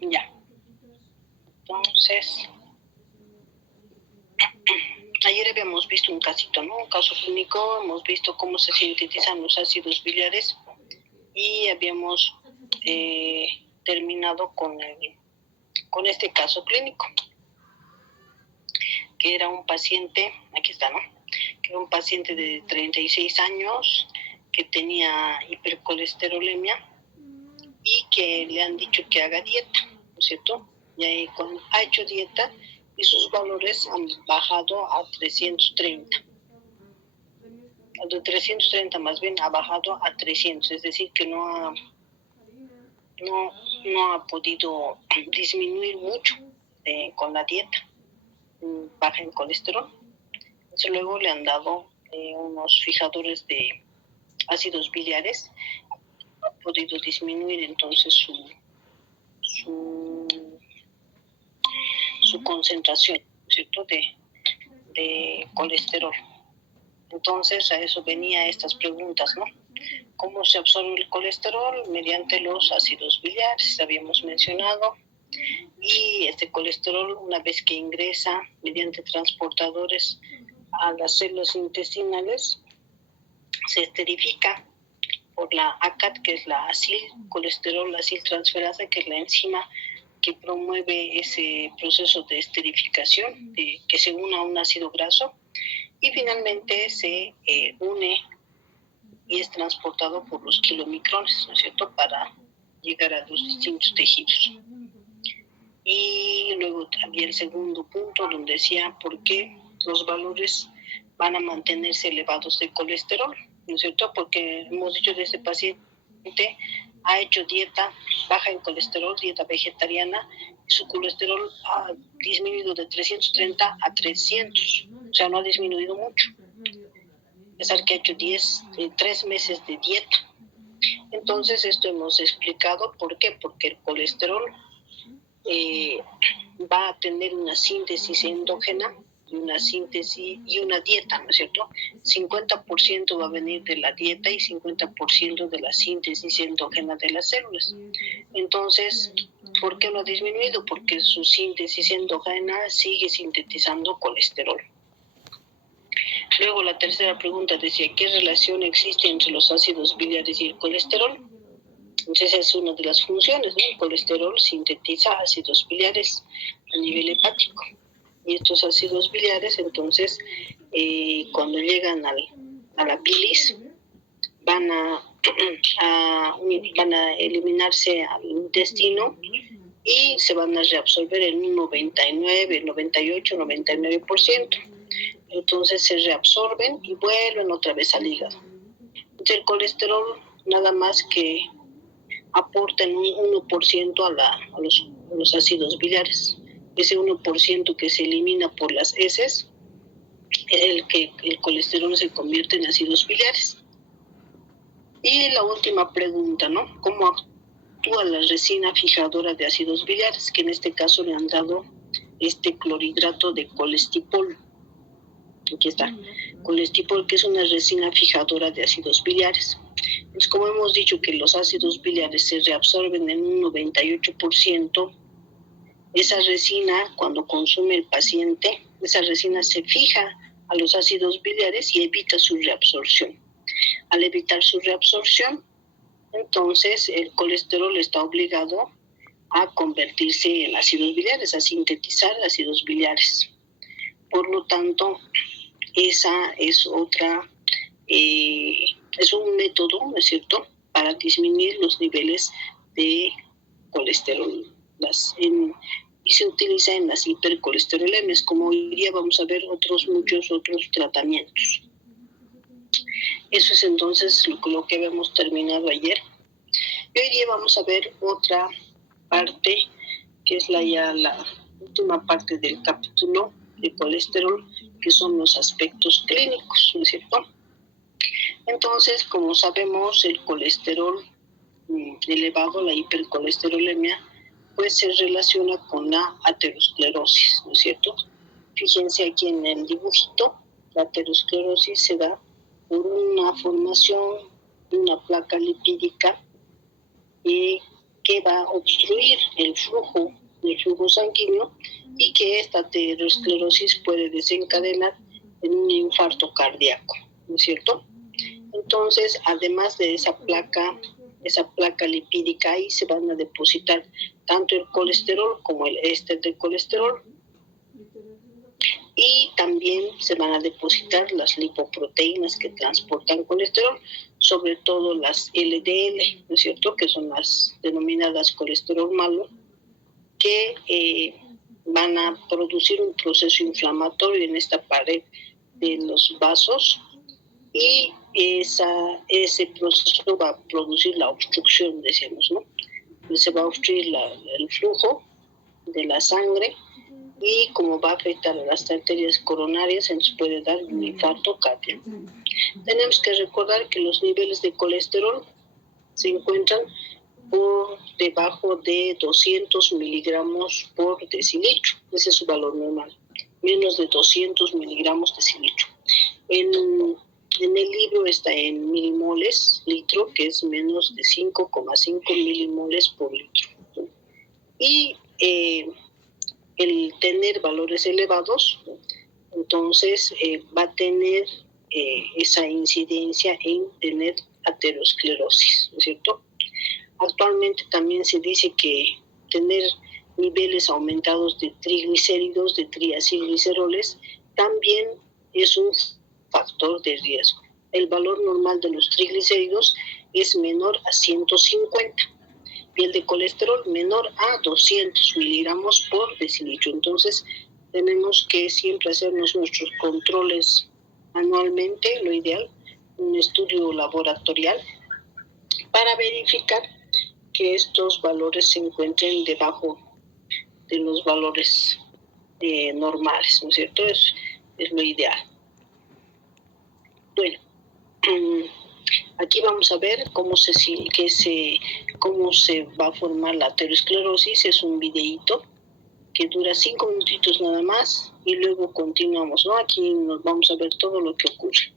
Ya. Entonces, ayer habíamos visto un casito, ¿no? Un caso clínico, hemos visto cómo se sintetizan los ácidos biliares y habíamos terminado con este caso clínico, que era un paciente, aquí está, ¿no? Que era un paciente de 36 años que tenía hipercolesterolemia y que le han dicho que haga dieta, ¿no es cierto? Y ahí cuando ha hecho dieta y sus valores han bajado a 330. De 330 más bien ha bajado a 300, es decir, que no ha podido disminuir mucho con la dieta, baja en colesterol. Entonces, luego le han dado unos fijadores de ácidos biliares, ha podido disminuir entonces su concentración, ¿cierto?, de colesterol. Entonces, a eso venía estas preguntas, ¿no? ¿Cómo se absorbe el colesterol? Mediante los ácidos biliares, habíamos mencionado. Y este colesterol, una vez que ingresa mediante transportadores a las células intestinales, se esterifica por la ACAT, que es la colesterol aciltransferasa, que es la enzima que promueve ese proceso de esterificación, que se une a un ácido graso, y finalmente se une y es transportado por los kilomicrones, ¿no es cierto?, para llegar a los distintos tejidos. Y luego había el segundo punto donde decía por qué los valores van a mantenerse elevados de colesterol, ¿no es cierto?, porque hemos dicho de ese paciente ha hecho dieta baja en colesterol, dieta vegetariana, y su colesterol ha disminuido de 330 a 300, o sea, no ha disminuido mucho, a pesar que ha hecho 3 meses de dieta. Entonces, esto hemos explicado por qué, porque el colesterol va a tener una síntesis endógena, una síntesis y una dieta, ¿no es cierto? 50% va a venir de la dieta y 50% de la síntesis endógena de las células. Entonces, ¿por qué no ha disminuido? Porque su síntesis endógena sigue sintetizando colesterol. Luego la tercera pregunta decía, ¿qué relación existe entre los ácidos biliares y el colesterol? Entonces esa es una de las funciones, ¿no? El colesterol sintetiza ácidos biliares a nivel hepático. Y estos ácidos biliares, entonces, cuando llegan a la bilis, van a eliminarse al intestino y se van a reabsorber en un 99, 98, 99%. Entonces se reabsorben y vuelven otra vez al hígado. Entonces el colesterol nada más que aporta en un 1% a los ácidos biliares. Ese 1% que se elimina por las heces es el que el colesterol se convierte en ácidos biliares. Y la última pregunta, ¿no? ¿Cómo actúa la resina fijadora de ácidos biliares? Que en este caso le han dado este clorhidrato de colestipol. Aquí está, colestipol, que es una resina fijadora de ácidos biliares. Entonces, como hemos dicho que los ácidos biliares se reabsorben en un 98%, esa resina, cuando consume el paciente, esa resina se fija a los ácidos biliares y evita su reabsorción. Al evitar su reabsorción, entonces el colesterol está obligado a convertirse en ácidos biliares, a sintetizar ácidos biliares. Por lo tanto, esa es otra, es un método, ¿no es cierto?, para disminuir los niveles de colesterol. Y se utiliza en las hipercolesterolemias, como hoy día vamos a ver muchos otros tratamientos. Eso es entonces lo que habíamos terminado ayer. Y hoy día vamos a ver otra parte, que es la última parte del capítulo de colesterol, que son los aspectos clínicos, ¿no es cierto? Entonces, como sabemos, el colesterol elevado, la hipercolesterolemia, pues se relaciona con la aterosclerosis, ¿no es cierto? Fíjense aquí en el dibujito, la aterosclerosis se da por una formación de una placa lipídica que que va a obstruir el flujo sanguíneo y que esta aterosclerosis puede desencadenar en un infarto cardíaco, ¿no es cierto? Entonces, además de esa placa lipídica, ahí se van a depositar tanto el colesterol como el éster del colesterol, y también se van a depositar las lipoproteínas que transportan colesterol, sobre todo las LDL, ¿no es cierto?, que son las denominadas colesterol malo, que van a producir un proceso inflamatorio en esta pared de los vasos, y ese proceso va a producir la obstrucción, decíamos, ¿no? Entonces se va a obstruir el flujo de la sangre, y como va a afectar a las arterias coronarias, entonces puede dar un infarto cardíaco. Tenemos que recordar que los niveles de colesterol se encuentran por debajo de 200 miligramos por decilitro. Ese es su valor normal, menos de 200 miligramos decilitro. En el libro está en milimoles litro, que es menos de 5,5 milimoles por litro. Y el tener valores elevados, entonces va a tener esa incidencia en tener aterosclerosis, ¿no es cierto? Actualmente también se dice que tener niveles aumentados de triglicéridos, de triacilgliceroles, también es un factor de riesgo. El valor normal de los triglicéridos es menor a 150 y el de colesterol menor a 200 miligramos por decilitro. Entonces tenemos que siempre hacernos nuestros controles anualmente, lo ideal, un estudio laboratorial para verificar que estos valores se encuentren debajo de los valores normales, ¿no es cierto? Es lo ideal. Bueno, aquí vamos a ver cómo se va a formar la aterosclerosis. Es un videíto que dura 5 minutitos nada más, y luego continuamos, ¿no? Aquí nos vamos a ver todo lo que ocurre.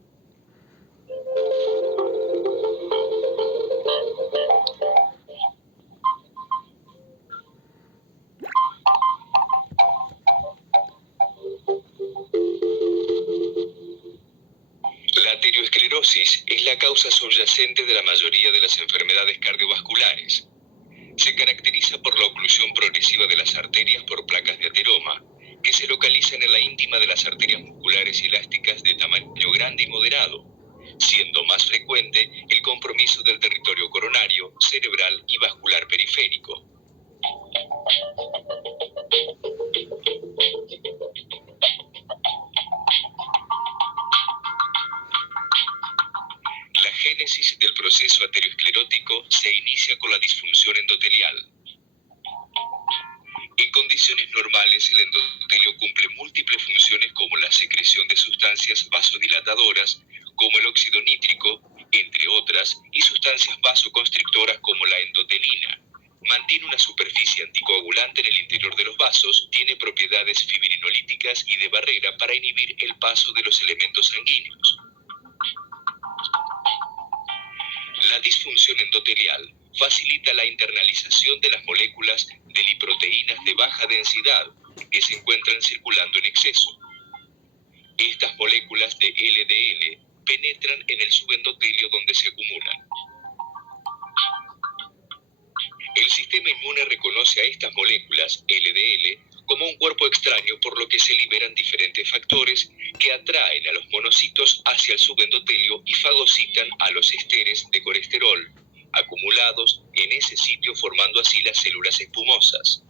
La aterosclerosis es la causa subyacente de la mayoría de las enfermedades cardiovasculares. Se caracteriza por la oclusión progresiva de las arterias por placas de ateroma, que se localizan en la íntima de las arterias musculares y elásticas de tamaño grande y moderado, siendo más frecuente el compromiso del territorio coronario, cerebral y vascular periférico. La génesis del proceso aterosclerótico se inicia con la disfunción endotelial. En condiciones normales, el endotelio cumple múltiples funciones como la secreción de sustancias vasodilatadoras, como el óxido nítrico, entre otras, y sustancias vasoconstrictoras como la endotelina. Mantiene una superficie anticoagulante en el interior de los vasos, tiene propiedades fibrinolíticas y de barrera para inhibir el paso de los elementos sanguíneos. La disfunción endotelial facilita la internalización de las moléculas de lipoproteínas de baja densidad que se encuentran circulando en exceso. Estas moléculas de LDL penetran en el subendotelio donde se acumulan. El sistema inmune reconoce a estas moléculas LDL como un cuerpo extraño, por lo que se liberan diferentes factores que atraen a los monocitos hacia el subendotelio y fagocitan a los esteres de colesterol acumulados en ese sitio, formando así las células espumosas.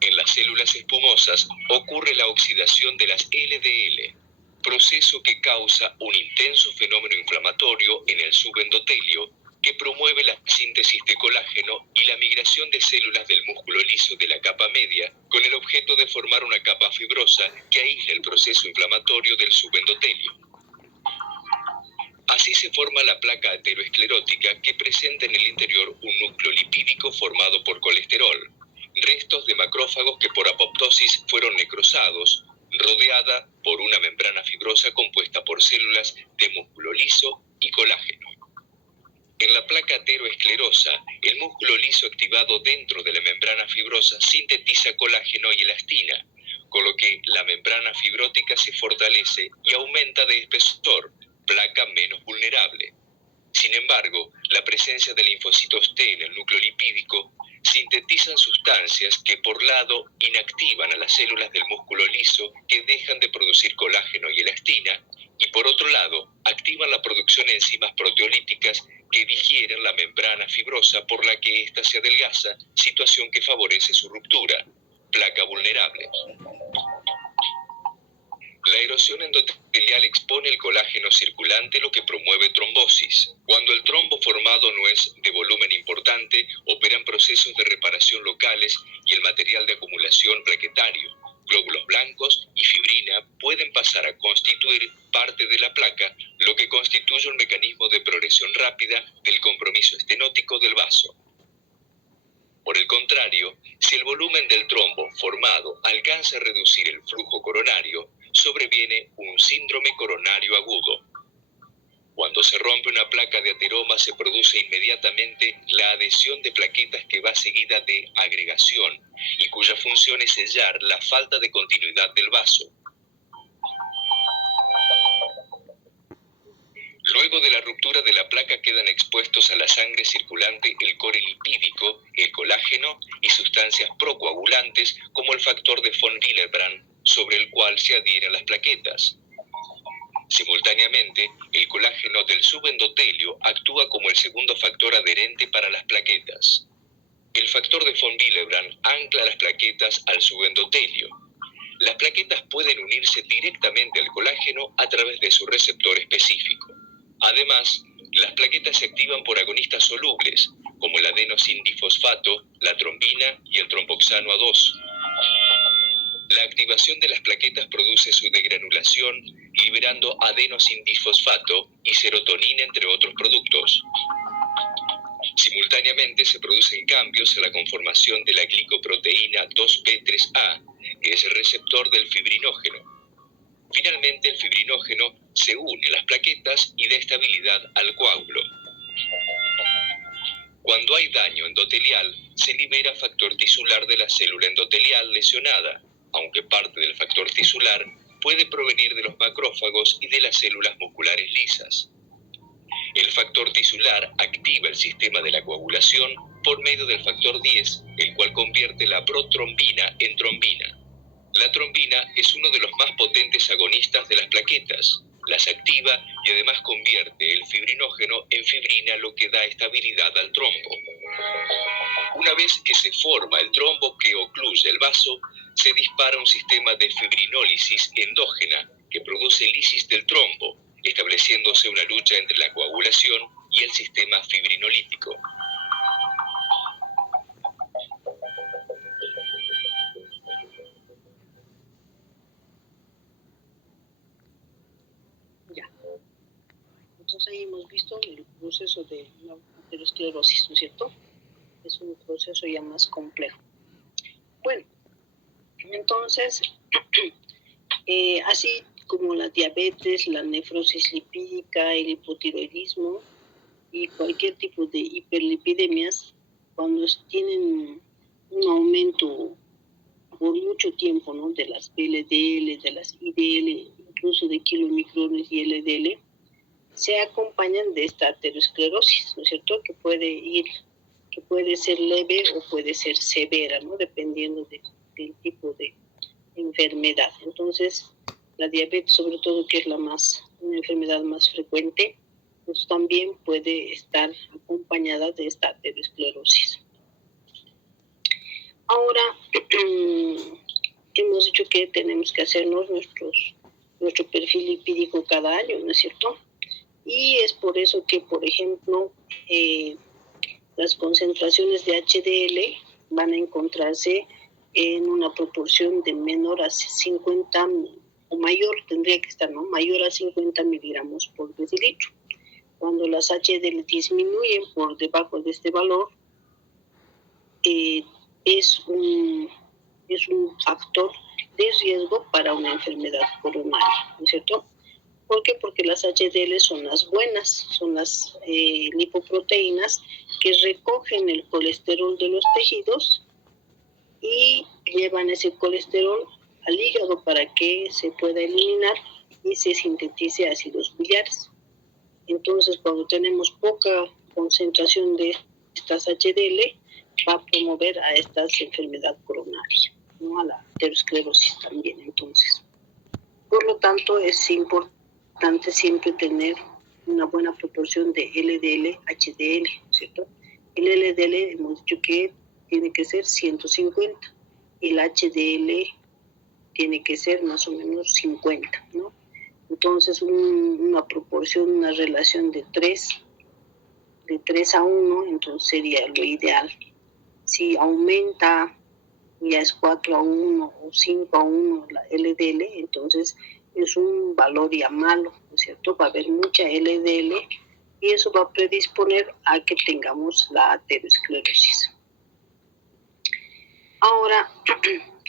En las células espumosas ocurre la oxidación de las LDL, proceso que causa un intenso fenómeno inflamatorio en el subendotelio que promueve la síntesis de colágeno y la migración de células del músculo liso de la capa media con el objeto de formar una capa fibrosa que aísle el proceso inflamatorio del subendotelio. Así se forma la placa aterosclerótica, que presenta en el interior un núcleo lipídico formado por colesterol, restos de macrófagos que por apoptosis fueron necrosados, rodeada por una membrana fibrosa compuesta por células de músculo liso y colágeno. En la placa ateroesclerosa, el músculo liso activado dentro de la membrana fibrosa sintetiza colágeno y elastina, con lo que la membrana fibrótica se fortalece y aumenta de espesor, placa menos vulnerable. Sin embargo, la presencia de linfocitos T en el núcleo lipídico sintetizan sustancias que por lado inactivan a las células del músculo liso que dejan de producir colágeno y elastina y por otro lado activan la producción de enzimas proteolíticas que digieren la membrana fibrosa por la que ésta se adelgaza, situación que favorece su ruptura, placa vulnerable. La erosión endotelial expone el colágeno circulante, lo que promueve trombosis. Cuando el trombo formado no es de volumen importante, operan procesos de reparación locales y el material de acumulación plaquetario, glóbulos blancos y fibrina pueden pasar a constituir parte de la placa, lo que constituye un mecanismo de progresión rápida del compromiso estenótico del vaso. Por el contrario, si el volumen del trombo formado alcanza a reducir el flujo coronario, sobreviene un síndrome coronario agudo. Cuando se rompe una placa de ateroma se produce inmediatamente la adhesión de plaquetas que va seguida de agregación y cuya función es sellar la falta de continuidad del vaso. Luego de la ruptura de la placa quedan expuestos a la sangre circulante el core lipídico, el colágeno y sustancias procoagulantes como el factor de von Willebrand, sobre el cual se adhieren las plaquetas. Simultáneamente, el colágeno del subendotelio actúa como el segundo factor adherente para las plaquetas. El factor de von Willebrand ancla las plaquetas al subendotelio. Las plaquetas pueden unirse directamente al colágeno a través de su receptor específico. Además, las plaquetas se activan por agonistas solubles, como el adenosindifosfato, la trombina y el tromboxano A2. La activación de las plaquetas produce su degranulación, liberando adenosindifosfato y serotonina, entre otros productos. Simultáneamente se producen cambios en la conformación de la glicoproteína 2B3A, que es el receptor del fibrinógeno. Finalmente, el fibrinógeno se une a las plaquetas y da estabilidad al coágulo. Cuando hay daño endotelial, se libera factor tisular de la célula endotelial lesionada, aunque parte del factor tisular puede provenir de los macrófagos y de las células musculares lisas. El factor tisular activa el sistema de la coagulación por medio del factor 10, el cual convierte la protrombina en trombina. La trombina es uno de los más potentes agonistas de las plaquetas. Las activa y además convierte el fibrinógeno en fibrina, lo que da estabilidad al trombo. Una vez que se forma el trombo que ocluye el vaso, se dispara un sistema de fibrinólisis endógena que produce lisis del trombo, estableciéndose una lucha entre la coagulación y el sistema fibrinolítico. Entonces ahí hemos visto el proceso de la aterosclerosis, ¿no es cierto? Es un proceso ya más complejo. Bueno, entonces, así como la diabetes, la nefrosis lipídica, el hipotiroidismo y cualquier tipo de hiperlipidemias, cuando tienen un aumento por mucho tiempo, ¿no?, de las VLDL, de las IDL, incluso de kilomicrones y LDL, se acompañan de esta aterosclerosis, ¿no es cierto?, que puede ser leve o puede ser severa, ¿no?, dependiendo del tipo de enfermedad. Entonces, la diabetes, sobre todo, que es una enfermedad más frecuente, pues también puede estar acompañada de esta aterosclerosis. Ahora, hemos dicho que tenemos que hacernos nuestro perfil lipídico cada año, ¿no es cierto? Y es por eso que, por ejemplo, las concentraciones de HDL van a encontrarse en una proporción de menor a 50 o mayor, tendría que estar, ¿no?, mayor a 50 miligramos por decilitro. Cuando las HDL disminuyen por debajo de este valor, es un factor de riesgo para una enfermedad coronaria, ¿no es cierto? ¿Por qué? Porque las HDL son las buenas, son las lipoproteínas que recogen el colesterol de los tejidos y llevan ese colesterol al hígado para que se pueda eliminar y se sintetice ácidos biliares. Entonces, cuando tenemos poca concentración de estas HDL, va a promover a esta enfermedad coronaria, ¿no? A la aterosclerosis también. Entonces, por lo tanto, es importante siempre tener una buena proporción de LDL, HDL, ¿cierto? El LDL hemos dicho que tiene que ser 150, y el HDL tiene que ser más o menos 50, ¿no? Entonces, una proporción, una relación de 3 a 1, entonces sería lo ideal. Si aumenta, ya es 4 a 1 o 5 a 1 la LDL, entonces es un valor ya malo, ¿no es cierto? Va a haber mucha LDL y eso va a predisponer a que tengamos la aterosclerosis. Ahora,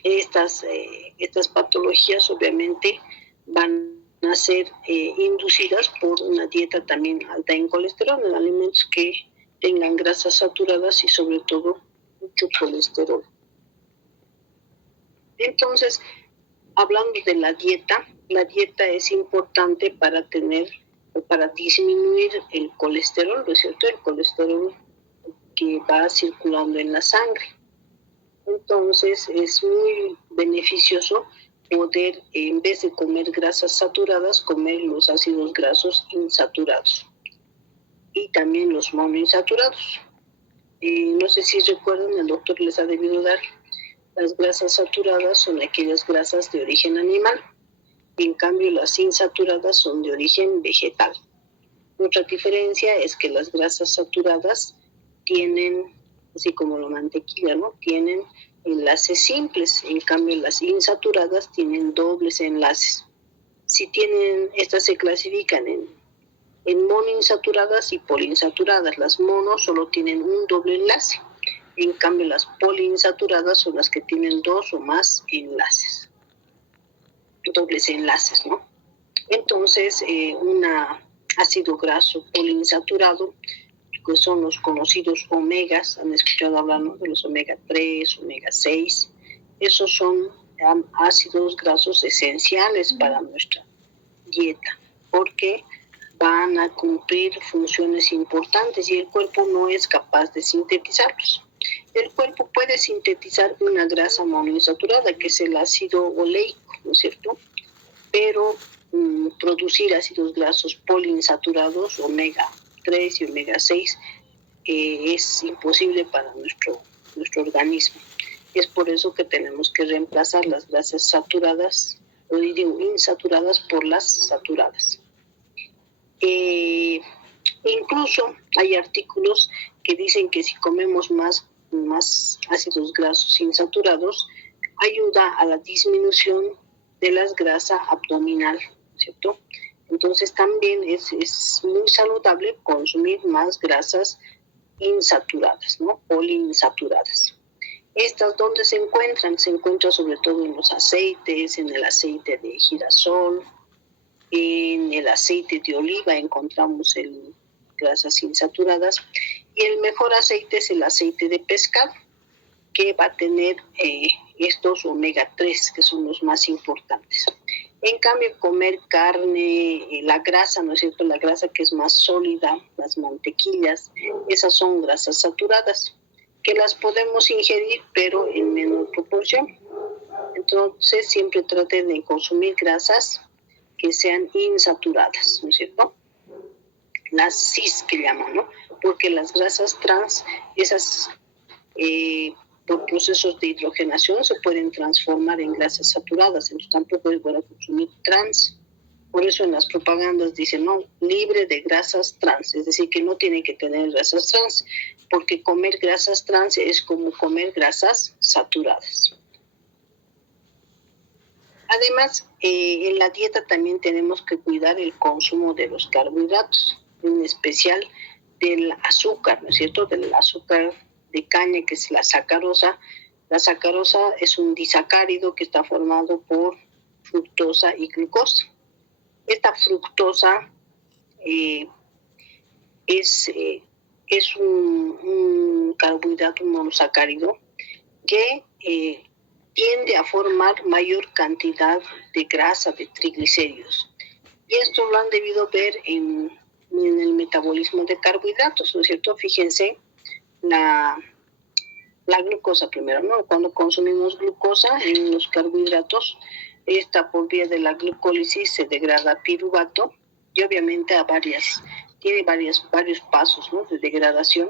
estas patologías obviamente van a ser inducidas por una dieta también alta en colesterol, en alimentos que tengan grasas saturadas y sobre todo mucho colesterol. Entonces, hablando de la dieta es importante para disminuir el colesterol, ¿no es cierto? El colesterol que va circulando en la sangre. Entonces, es muy beneficioso poder, en vez de comer grasas saturadas, comer los ácidos grasos insaturados y también los monoinsaturados. No sé si recuerdan, el doctor les ha debido dar, las grasas saturadas son aquellas grasas de origen animal, y en cambio las insaturadas son de origen vegetal. Otra diferencia es que las grasas saturadas tienen, así como la mantequilla, ¿no? Tienen enlaces simples, en cambio las insaturadas tienen dobles enlaces. Estas se clasifican en monoinsaturadas y poliinsaturadas. Las mono solo tienen un doble enlace, en cambio las poliinsaturadas son las que tienen 2 o más enlaces, dobles enlaces, ¿no? Entonces, un ácido graso poliinsaturado, que son los conocidos omegas, han escuchado hablar, ¿no?, de los omega 3, omega 6, esos son ácidos grasos esenciales para nuestra dieta, porque van a cumplir funciones importantes y el cuerpo no es capaz de sintetizarlos. El cuerpo puede sintetizar una grasa monoinsaturada, que es el ácido oleico, ¿no es cierto? Pero producir ácidos grasos poliinsaturados, omega 3 y omega 6, es imposible para nuestro organismo. Es por eso que tenemos que reemplazar las grasas saturadas, o digo insaturadas, por las saturadas. Incluso hay artículos que dicen que si comemos más ácidos grasos insaturados, ayuda a la disminución de las grasas abdominal, ¿cierto? Entonces también es muy saludable consumir más grasas insaturadas, ¿no? Poliinsaturadas. Estas, ¿dónde se encuentran? Se encuentran sobre todo en los aceites, en el aceite de girasol, en el aceite de oliva encontramos grasas insaturadas, y el mejor aceite es el aceite de pescado, que va a tener estos omega 3, que son los más importantes. En cambio, comer carne, la grasa, ¿no es cierto?, la grasa que es más sólida, las mantequillas, esas son grasas saturadas, que las podemos ingerir, pero en menor proporción. Entonces, siempre traten de consumir grasas que sean insaturadas, ¿no es cierto? Las cis que llaman, ¿no? Porque las grasas trans, esas por procesos de hidrogenación se pueden transformar en grasas saturadas, entonces tampoco es bueno consumir trans. Por eso en las propagandas dicen, no, libre de grasas trans, es decir, que no tiene que tener grasas trans, porque comer grasas trans es como comer grasas saturadas. Además, en la dieta también tenemos que cuidar el consumo de los carbohidratos, en especial del azúcar, ¿no es cierto?, del azúcar de caña, que es la sacarosa. La sacarosa es un disacárido que está formado por fructosa y glucosa. Esta fructosa es un carbohidrato monosacárido que tiende a formar mayor cantidad de grasa, de triglicéridos. Y esto lo han debido ver en el metabolismo de carbohidratos, ¿no es cierto? Fíjense, la glucosa primero, ¿no? Cuando consumimos glucosa en los carbohidratos, esta por vía de la glucólisis se degrada a piruvato y obviamente tiene varios pasos, ¿no?, de degradación.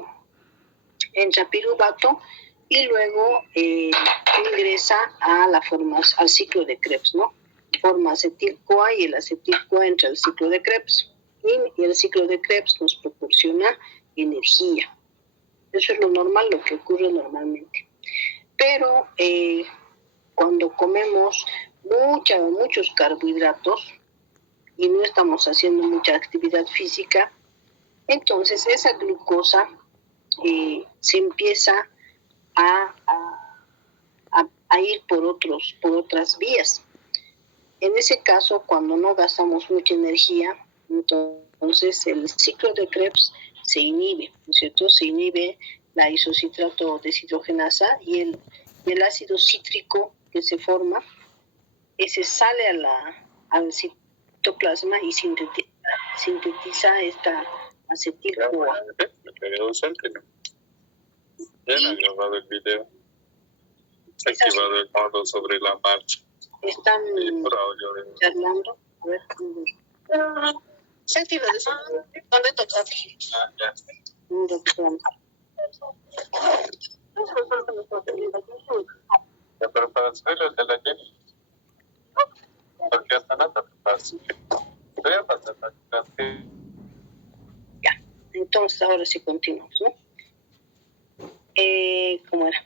Entra piruvato y luego ingresa al ciclo de Krebs, ¿no? Forma acetil-CoA y el acetil-CoA entra al ciclo de Krebs. Y el ciclo de Krebs nos proporciona energía. Eso es lo normal, lo que ocurre normalmente. Pero cuando comemos muchos carbohidratos y no estamos haciendo mucha actividad física, entonces esa glucosa se empieza a ir por otras vías. En ese caso, cuando no gastamos mucha energía, entonces el ciclo de Krebs se inhibe, ¿no es cierto? Se inhibe la isocitrato deshidrogenasa y el ácido cítrico que se forma, ese sale al citoplasma y sintetiza esta acetil-CoA. Ya no ha grabado el video. Se ha activado el modo sobre la marcha. Están charlando. A ver. Se activa de ¿dónde toca? Ya. Ya, pero para hacer el de la Jenny. Porque hasta nada te pasa. Voy a pasar la Ya, entonces ahora sí continuamos, ¿no? ¿Cómo era?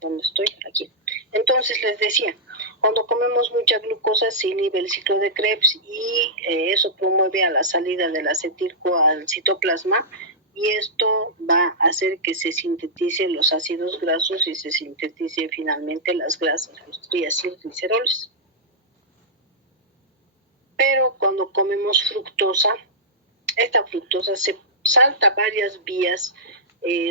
¿Dónde estoy? Aquí. Entonces les decía, cuando comemos mucha glucosa se inhibe el ciclo de Krebs y eso promueve a la salida del acetil-CoA al citoplasma y esto va a hacer que se sinteticen los ácidos grasos y se sintetice finalmente las grasas, los triacilgliceroles. Pero cuando comemos fructosa, esta fructosa se salta varias vías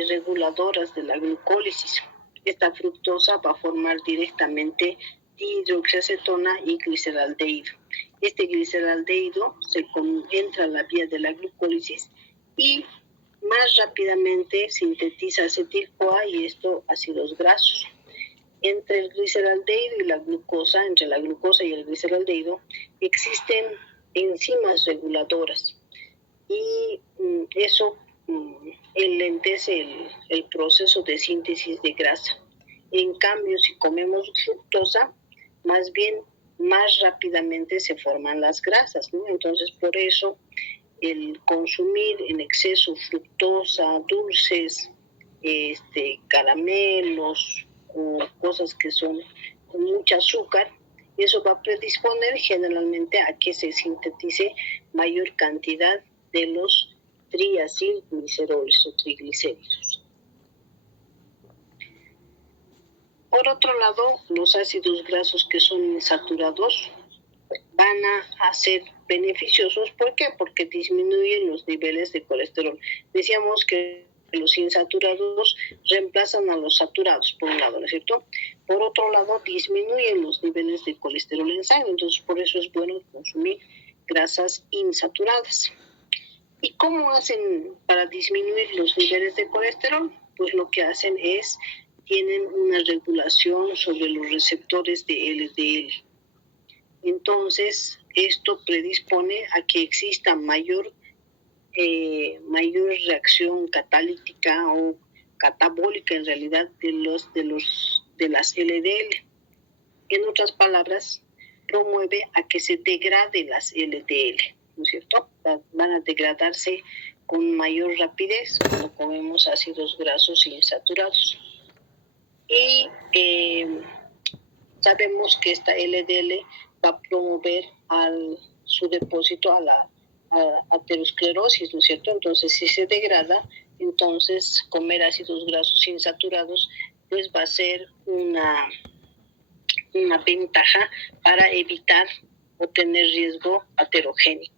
reguladoras de la glucólisis. Esta fructosa va a formar directamente dihidroxiacetona y gliceraldehído. Este gliceraldehído entra a la vía de la glucólisis y más rápidamente sintetiza acetil-CoA y esto ácidos grasos. Entre el gliceraldehído y la glucosa, entre la glucosa y el gliceraldehído, existen enzimas reguladoras y eso enlentece el proceso de síntesis de grasa. En cambio, si comemos fructosa, más bien más rápidamente se forman las grasas, ¿no? Entonces, por eso el consumir en exceso fructosa, dulces, caramelos o cosas que son con mucho azúcar, eso va a predisponer generalmente a que se sintetice mayor cantidad de los triacilgliceroles o triglicéridos. Por otro lado, los ácidos grasos que son insaturados van a ser beneficiosos. ¿Por qué? Porque disminuyen los niveles de colesterol. Decíamos que los insaturados reemplazan a los saturados, por un lado, ¿no es cierto? Por otro lado, disminuyen los niveles de colesterol en sangre, entonces por eso es bueno consumir grasas insaturadas. ¿Y cómo hacen para disminuir los niveles de colesterol? Pues lo que hacen es, tienen una regulación sobre los receptores de LDL. Entonces, esto predispone a que exista mayor reacción catalítica o catabólica en realidad de las LDL. En otras palabras, promueve a que se degrade las LDL, ¿no es cierto? Van a degradarse con mayor rapidez cuando comemos ácidos grasos insaturados. Y sabemos que esta LDL va a promover su depósito a la aterosclerosis, ¿no es cierto? Entonces, si se degrada, entonces comer ácidos grasos insaturados pues va a ser una ventaja para evitar o tener riesgo aterogénico.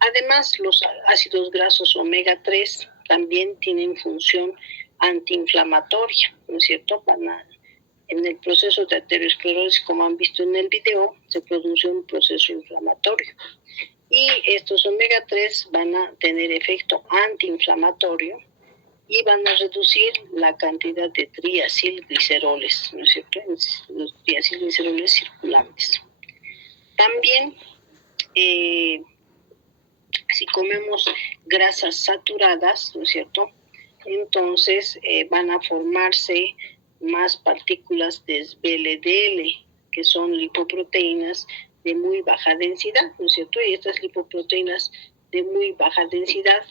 Además, los ácidos grasos omega 3 también tienen función antiinflamatoria, ¿no es cierto? En el proceso de aterosclerosis, como han visto en el video, se produce un proceso inflamatorio. Y estos omega 3 van a tener efecto antiinflamatorio y van a reducir la cantidad de triacilgliceroles, ¿no es cierto? Los triacilgliceroles circulantes. También, si comemos grasas saturadas, ¿no es cierto? Entonces van a formarse más partículas de VLDL, que son lipoproteínas de muy baja densidad, ¿no es cierto? Y estas lipoproteínas de muy baja densidad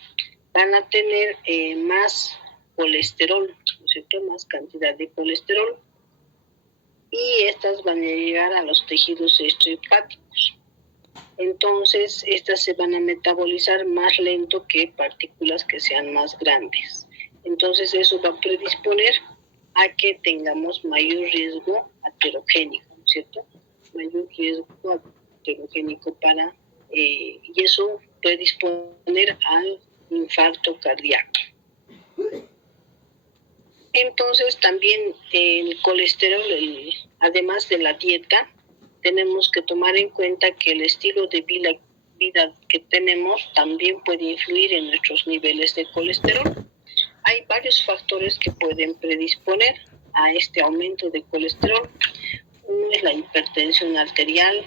van a tener más colesterol, ¿no es cierto? Más cantidad de colesterol. Y estas van a llegar a los tejidos extrahepáticos. Entonces, estas se van a metabolizar más lento que partículas que sean más grandes. Entonces, eso va a predisponer a que tengamos mayor riesgo aterogénico, ¿no es cierto? Mayor riesgo aterogénico y eso predisponer al infarto cardíaco. Entonces, también el colesterol, además de la dieta, tenemos que tomar en cuenta que el estilo de vida que tenemos también puede influir en nuestros niveles de colesterol. Hay varios factores que pueden predisponer a este aumento de colesterol. Uno es la hipertensión arterial,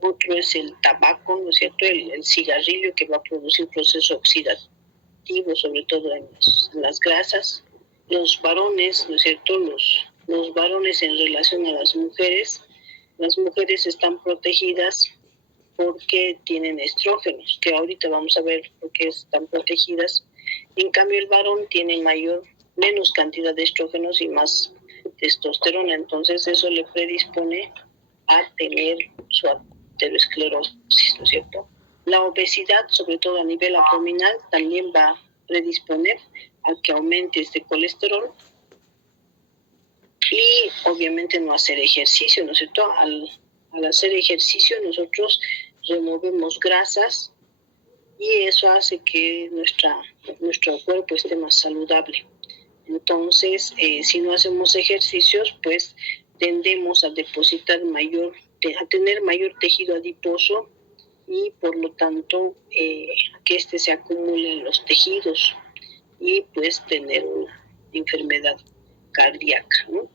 otro es el tabaco, ¿no es cierto? El cigarrillo, que va a producir proceso oxidativo, sobre todo en las grasas. Los varones, ¿no es cierto? Los varones en relación a las mujeres están protegidas porque tienen estrógenos, que ahorita vamos a ver por qué están protegidas. En cambio, el varón tiene menos cantidad de estrógenos y más testosterona, entonces eso le predispone a tener su aterosclerosis, ¿no es cierto? La obesidad, sobre todo a nivel abdominal, también va a predisponer a que aumente este colesterol. Y obviamente no hacer ejercicio, ¿no es cierto? Al hacer ejercicio nosotros removemos grasas y eso hace que nuestro cuerpo esté más saludable. Entonces, si no hacemos ejercicios, pues tendemos a tener mayor tejido adiposo y por lo tanto que se acumule en los tejidos y pues tener una enfermedad cardíaca, ¿no?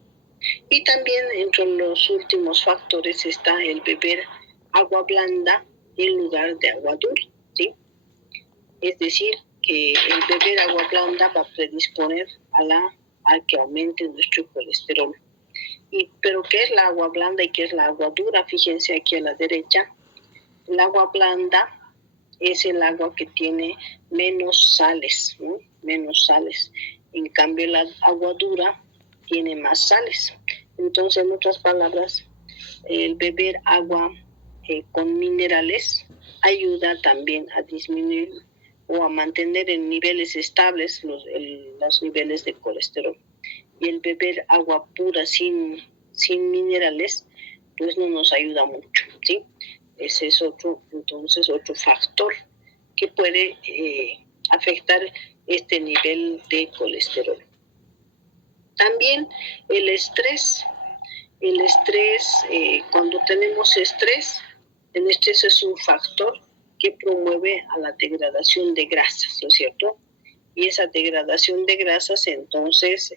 Y también entre los últimos factores está el beber agua blanda en lugar de agua dura, ¿sí? Es decir, que el beber agua blanda va a predisponer a que aumente nuestro colesterol. Pero ¿qué es la agua blanda y qué es la agua dura? Fíjense aquí a la derecha. El agua blanda es el agua que tiene menos sales, ¿no? Menos sales. En cambio, la agua dura tiene más sales. Entonces, en otras palabras, el beber agua con minerales ayuda también a disminuir o a mantener en niveles estables los niveles de colesterol. Y el beber agua pura sin minerales, pues no nos ayuda mucho, ¿sí? Ese es otro factor que puede afectar este nivel de colesterol. También el estrés, cuando tenemos estrés, el estrés es un factor que promueve a la degradación de grasas, ¿no es cierto? Y esa degradación de grasas entonces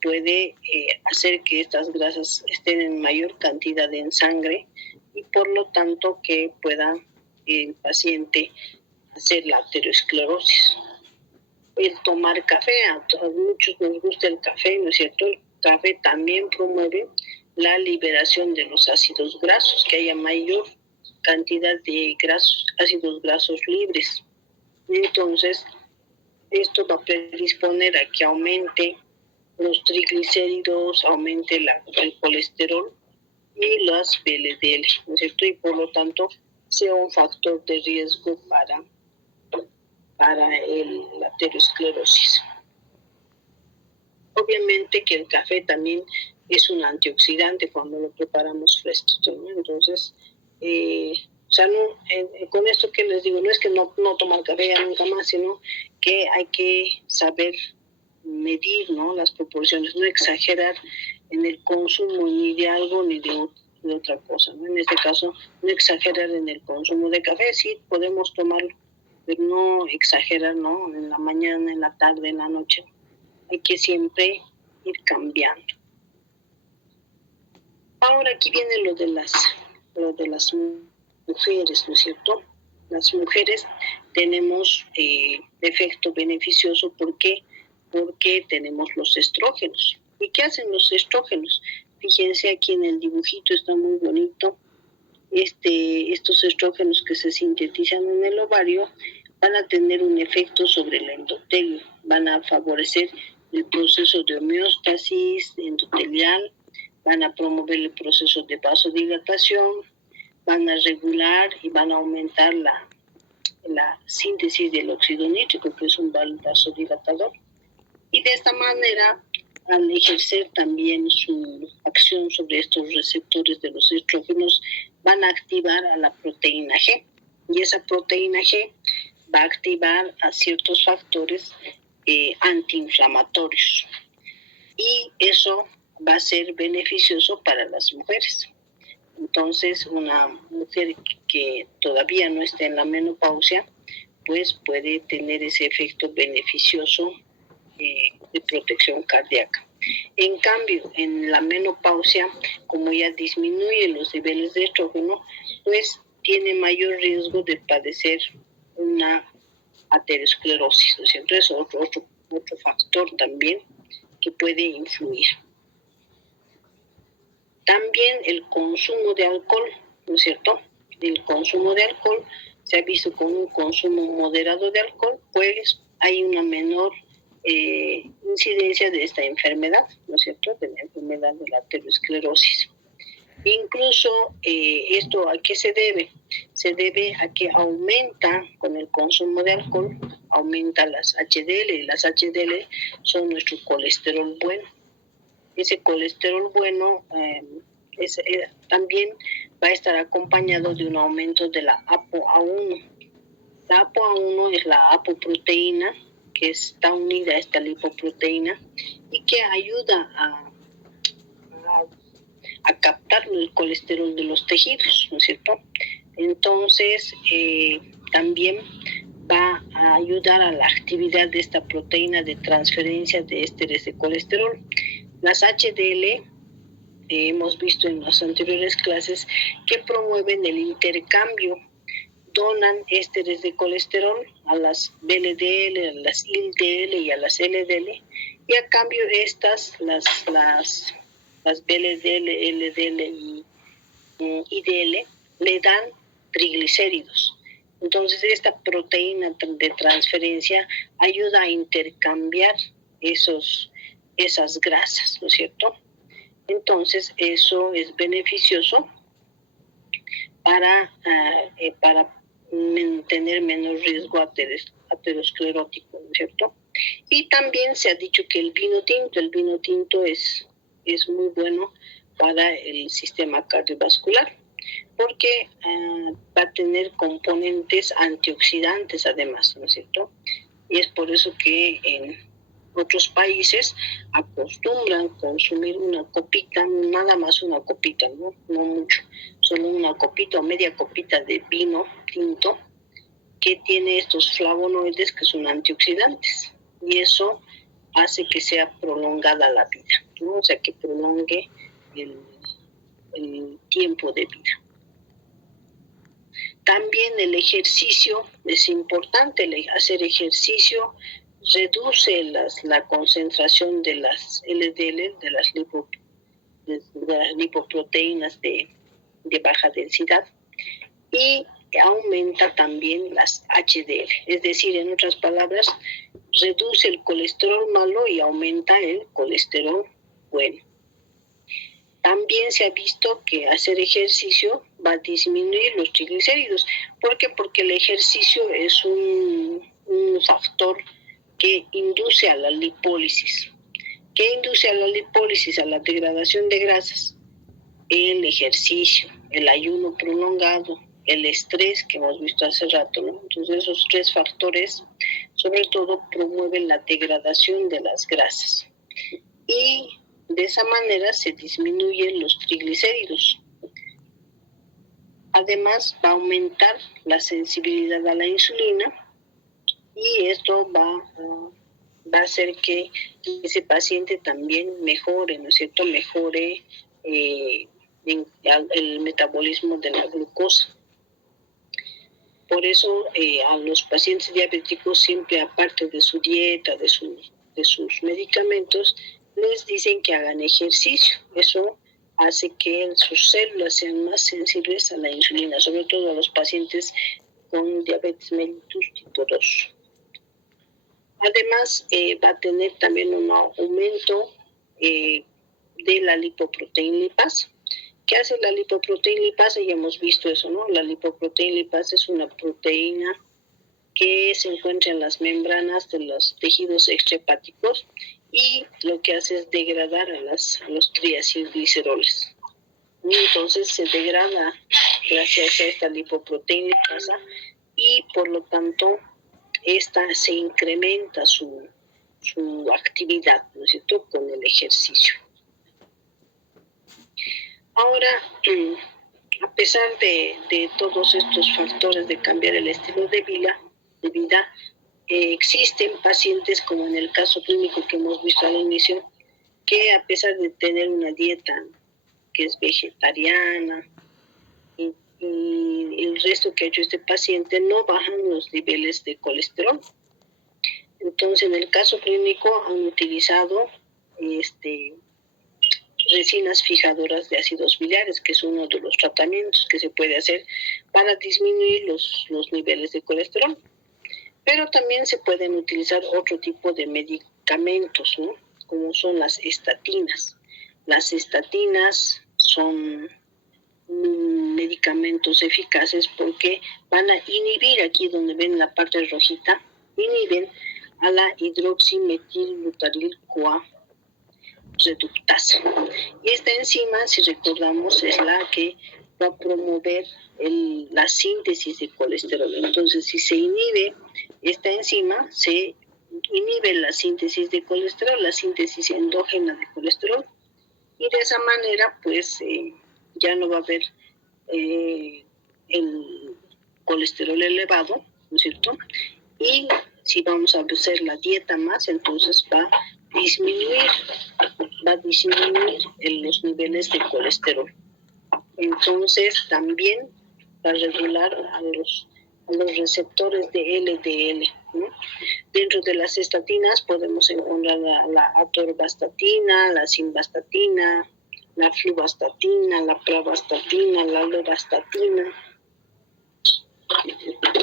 puede hacer que estas grasas estén en mayor cantidad en sangre y por lo tanto que pueda el paciente hacer la aterosclerosis. El tomar café, a muchos nos gusta el café, ¿no es cierto? El café también promueve la liberación de los ácidos grasos, que haya mayor cantidad de ácidos grasos libres. Entonces, esto va a predisponer a que aumente los triglicéridos, aumente el colesterol y las VLDL, ¿no es cierto? Y por lo tanto sea un factor de riesgo para la aterosclerosis. Obviamente que el café también es un antioxidante cuando lo preparamos fresquito, ¿no? Entonces, o sea, con esto que les digo, no es que no tomar café ya nunca más, sino que hay que saber medir, ¿no?, las proporciones, no exagerar en el consumo ni de algo ni de otra cosa, ¿no? En este caso, no exagerar en el consumo de café, sí podemos tomarlo, pero no exagerar, ¿no?, en la mañana, en la tarde, en la noche. Hay que siempre ir cambiando. Ahora aquí viene lo de las mujeres, ¿no es cierto? Las mujeres tenemos efecto beneficioso. ¿Por qué? Porque tenemos los estrógenos. ¿Y qué hacen los estrógenos? Fíjense aquí en el dibujito, está muy bonito. Estos estrógenos que se sintetizan en el ovario van a tener un efecto sobre el endotelio, van a favorecer el proceso de homeostasis endotelial, van a promover el proceso de vasodilatación, van a regular y van a aumentar la síntesis del óxido nítrico, que es un vasodilatador. Y de esta manera, al ejercer también su acción sobre estos receptores de los estrógenos, van a activar a la proteína G. Y esa proteína G va a activar a ciertos factores antiinflamatorios. Y eso va a ser beneficioso para las mujeres. Entonces, una mujer que todavía no esté en la menopausia, pues puede tener ese efecto beneficioso de protección cardíaca. En cambio, en la menopausia, como ya disminuyen los niveles de estrógeno, pues tiene mayor riesgo de padecer una aterosclerosis, ¿no es cierto? Es otro factor también que puede influir. También el consumo de alcohol, ¿no es cierto? El consumo de alcohol se ha visto con un consumo moderado de alcohol, pues hay una menor incidencia de esta enfermedad, ¿no es cierto?, de la enfermedad de la aterosclerosis. Incluso esto ¿a qué se debe? Se debe a que aumenta con el consumo de alcohol, aumenta las HDL, y las HDL son nuestro colesterol bueno. Ese colesterol bueno también va a estar acompañado de un aumento de la ApoA1. La ApoA1 es la apoproteína que está unida a esta lipoproteína y que ayuda a captar el colesterol de los tejidos, ¿no es cierto? Entonces, también va a ayudar a la actividad de esta proteína de transferencia de ésteres de colesterol. Las HDL, hemos visto en las anteriores clases, que promueven el intercambio, donan ésteres de colesterol a las VLDL, a las ILDL y a las LDL, y a cambio estas, las VLDL, LDL y IDL, le dan triglicéridos. Entonces esta proteína de transferencia ayuda a intercambiar esas grasas, ¿no es cierto? Entonces eso es beneficioso para tener menos riesgo aterosclerótico, ¿no es cierto? Y también se ha dicho que el vino tinto es muy bueno para el sistema cardiovascular, porque va a tener componentes antioxidantes además, ¿no es cierto? Y es por eso que en otros países acostumbran consumir una copita, nada más una copita, no mucho, solo una copita o media copita de vino tinto que tiene estos flavonoides que son antioxidantes, y eso hace que sea prolongada la vida, ¿no? O sea, que prolongue el tiempo de vida. También el ejercicio es importante. Hacer ejercicio reduce la concentración de las LDL, de las lipoproteínas de baja densidad, y aumenta también las HDL. Es decir, en otras palabras, reduce el colesterol malo y aumenta el colesterol bueno. También se ha visto que hacer ejercicio va a disminuir los triglicéridos. ¿Por qué? Porque el ejercicio es un factor que induce a la lipólisis. que induce a la lipólisis, a la degradación de grasas, el ejercicio, el ayuno prolongado, el estrés que hemos visto hace rato, ¿no? Entonces esos 3 factores sobre todo promueven la degradación de las grasas y de esa manera se disminuyen los triglicéridos. Además va a aumentar la sensibilidad a la insulina y esto va a hacer que ese paciente también mejore, ¿no es cierto? Mejore el metabolismo de la glucosa. Por eso a los pacientes diabéticos siempre, aparte de su dieta, de sus medicamentos, les dicen que hagan ejercicio. Eso hace que sus células sean más sensibles a la insulina, sobre todo a los pacientes con diabetes mellitus tipo 2. Además, va a tener también un aumento de la lipoproteína lipasa. ¿Qué hace la lipoproteína lipasa? Ya hemos visto eso, ¿no? La lipoproteína lipasa es una proteína que se encuentra en las membranas de los tejidos extrahepáticos y lo que hace es degradar a los triacilgliceroles. Y entonces se degrada gracias a esta lipoproteína lipasa y por lo tanto esta se incrementa su actividad, ¿no es cierto?, con el ejercicio. Ahora, a pesar de todos estos factores de cambiar el estilo de vida, existen pacientes, como en el caso clínico que hemos visto al inicio, que a pesar de tener una dieta que es vegetariana y el resto que ha hecho este paciente, no bajan los niveles de colesterol. Entonces, en el caso clínico han utilizado resinas fijadoras de ácidos biliares, que es uno de los tratamientos que se puede hacer para disminuir los niveles de colesterol. Pero también se pueden utilizar otro tipo de medicamentos, ¿no?, como son las estatinas. Las estatinas son medicamentos eficaces porque van a inhibir, aquí donde ven la parte rojita, inhiben a la hidroximetilbutaril-CoA reductasa. Y esta enzima, si recordamos, es la que va a promover la síntesis de colesterol. Entonces, si se inhibe esta enzima, se inhibe la síntesis de colesterol, la síntesis endógena de colesterol, y de esa manera, pues, ya no va a haber el colesterol elevado, ¿no es cierto? Y si vamos a hacer la dieta más, entonces va a disminuir los niveles de colesterol. Entonces también va a regular a los receptores de LDL, ¿no? Dentro de las estatinas podemos encontrar la atorvastatina, la simvastatina, la fluvastatina, la pravastatina, la lovastatina,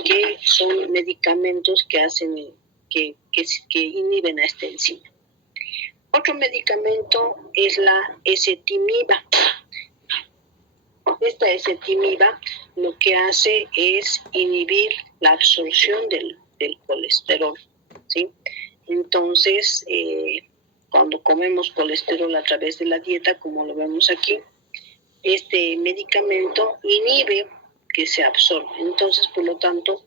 que son medicamentos que hacen que inhiben a esta enzima. Otro medicamento es la ezetimiba. Esta ezetimiba lo que hace es inhibir la absorción del colesterol, ¿sí? Entonces, cuando comemos colesterol a través de la dieta, como lo vemos aquí, este medicamento inhibe que se absorba. Entonces, por lo tanto,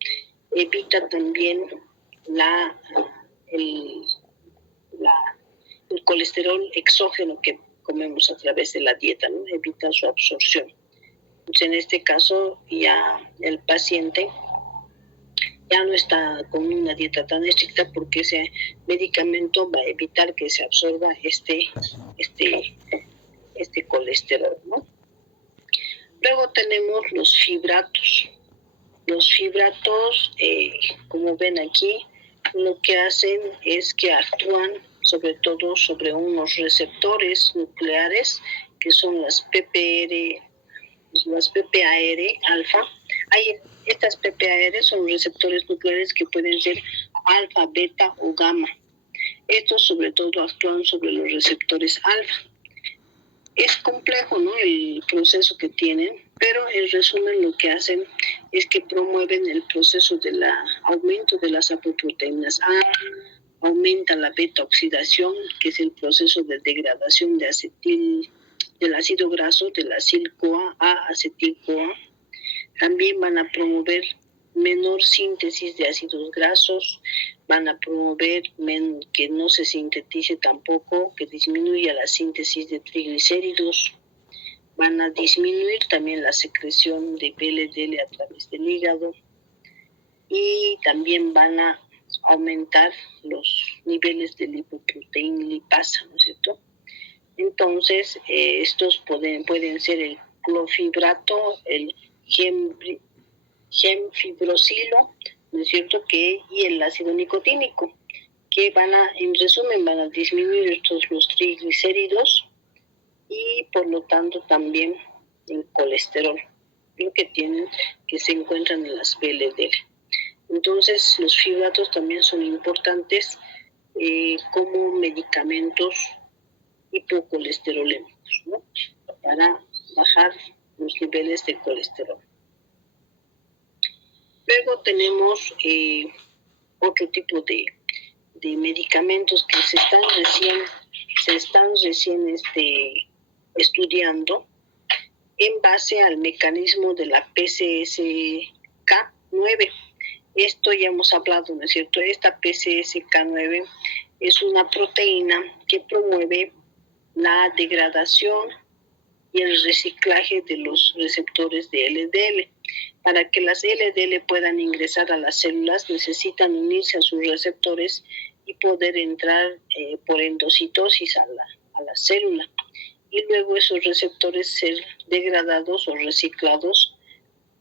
evita también el colesterol exógeno que comemos a través de la dieta, ¿no? Evita su absorción. Entonces, en este caso, ya el paciente ya no está con una dieta tan estricta porque ese medicamento va a evitar que se absorba este colesterol, ¿no? Luego tenemos los fibratos. Los fibratos, como ven aquí, lo que hacen es que actúan sobre todo sobre unos receptores nucleares que son las PPAR alfa. Estas PPAR son receptores nucleares que pueden ser alfa, beta o gamma. Estos sobre todo actúan sobre los receptores alfa. Es complejo, ¿no?, el proceso que tienen, pero en resumen lo que hacen es que promueven el proceso del aumento de las apoproteínas A, aumenta la beta-oxidación, que es el proceso de degradación del ácido graso, del acil-CoA a acetil-CoA. También van a promover menor síntesis de ácidos grasos, van a promover que no se sintetice tampoco, que disminuya la síntesis de triglicéridos, van a disminuir también la secreción de VLDL a través del hígado y también van a aumentar los niveles de lipoproteína lipasa, ¿no es cierto? Entonces, estos pueden ser el clofibrato, el gemfibrosilo, ¿no es cierto?, y el ácido nicotínico, que en resumen, van a disminuir los triglicéridos y por lo tanto también el colesterol, lo que se encuentran en las VLDL. Entonces, los fibratos también son importantes como medicamentos hipocolesterolémicos, ¿no?, para bajar los niveles de colesterol. Luego tenemos otro tipo de medicamentos que se están recién estudiando en base al mecanismo de la PCSK9. Esto ya hemos hablado, ¿no es cierto? Esta PCSK9 es una proteína que promueve la degradación y el reciclaje de los receptores de LDL. Para que las LDL puedan ingresar a las células, necesitan unirse a sus receptores y poder entrar por endocitosis a la célula. Y luego esos receptores ser degradados o reciclados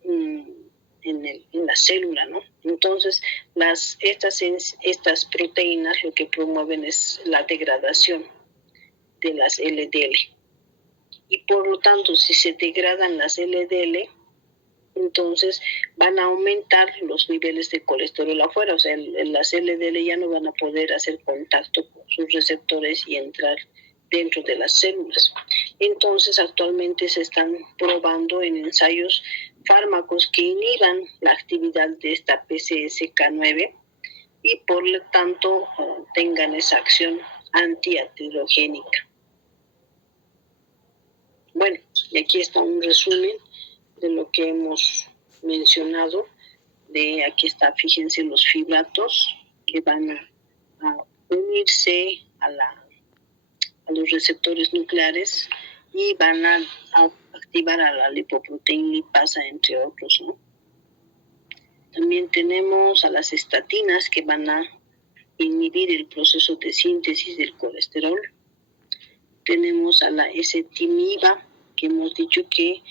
en la célula, ¿no? Entonces, estas proteínas lo que promueven es la degradación de las LDL. Y por lo tanto, si se degradan las LDL, entonces van a aumentar los niveles de colesterol afuera. O sea, las LDL ya no van a poder hacer contacto con sus receptores y entrar dentro de las células. Entonces, actualmente se están probando en ensayos fármacos que inhiban la actividad de esta PCSK9 y por lo tanto tengan esa acción antiaterogénica. Bueno, y aquí está un resumen de lo que hemos mencionado. Aquí está, fíjense, los fibratos que van a unirse a los receptores nucleares y van a activar a la lipoproteína lipasa, entre otros, ¿no? También tenemos a las estatinas que van a inhibir el proceso de síntesis del colesterol. Tenemos a la ezetimiba, que hemos dicho que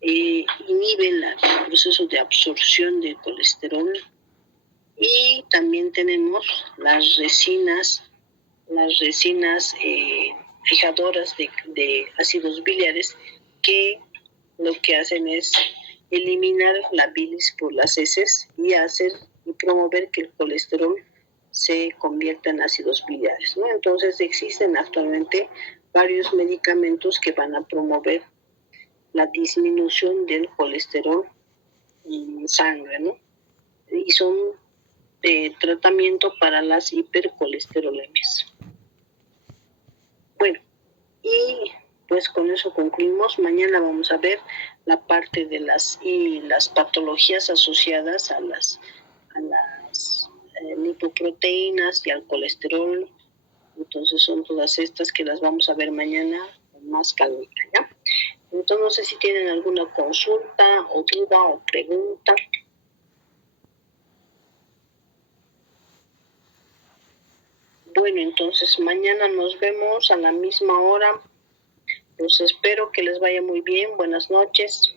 inhibe el proceso de absorción del colesterol. Y también tenemos las resinas fijadoras de ácidos biliares, que lo que hacen es eliminar la bilis por las heces y promover que el colesterol se convierta en ácidos biliares, ¿no? Entonces existen actualmente varios medicamentos que van a promover la disminución del colesterol en sangre, ¿no? Y son de tratamiento para las hipercolesterolemias. Bueno, y pues con eso concluimos. Mañana vamos a ver la parte de las patologías asociadas a las lipoproteínas y al colesterol. Entonces son todas estas que las vamos a ver mañana con más calma, ¿ya? Entonces no sé si tienen alguna consulta o duda o pregunta. Bueno, entonces mañana nos vemos a la misma hora. Los espero, que les vaya muy bien. Buenas noches.